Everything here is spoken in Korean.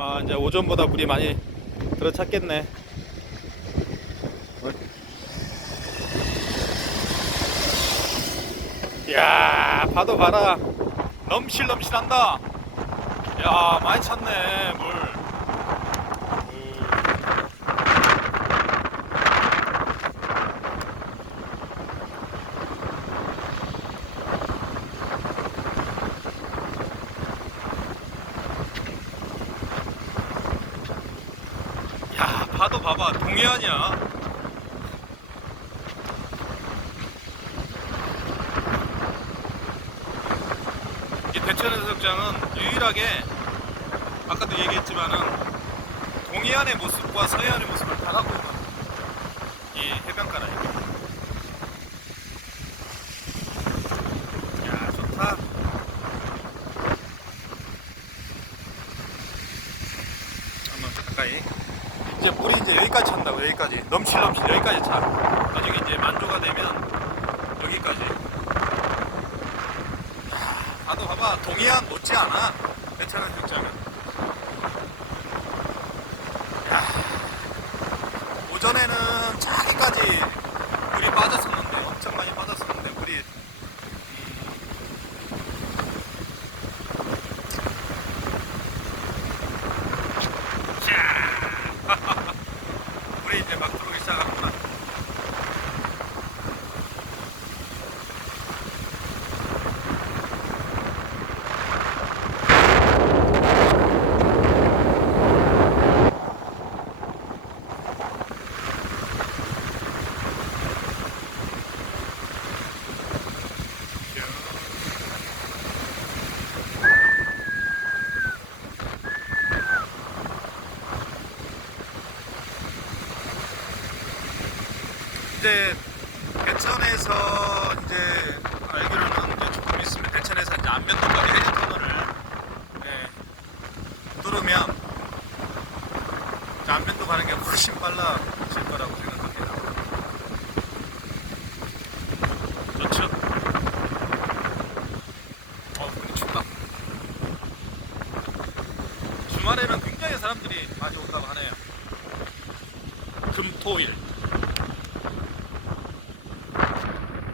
아 이제 오전보다 물이 많이 들어찼겠네. 야 파도 봐라 넘실넘실한다. 야 많이 찼네 물. 야 파도 봐봐 동해안이야. 이 대천 해수욕장은 유일하게 아까도 얘기했지만은 동해안의 모습과 서해안의 모습을 다 갖고 있다. 이 해변가라. 야 좋다. 한번 가까이. 이제 물이 이제 여기까지 찬다고 여기까지. 넘실넘실 여기까지 차. 나중에 이제 만조가 되면 여기까지. 나도 봐봐. 동해안 못지 않아. 괜찮은 현장은 오전에는 저기까지 물이 빠졌었는데 엄청 많이 빠졌었는데 물이 음, 자 물이 이제 막 들어오기 시작하는구나 이제 대천에서 이제 알기로는 이제 조금 있으면 대천에서 이제 안면도까지 해저 터널을 예, 뚫으면 안면도 가는 게 훨씬 빨라질 거라고 생각합니다. 좋죠? 어, 근데 춥다. 주말에는 굉장히 사람들이 많이 온다고 하네요. 금, 토, 일.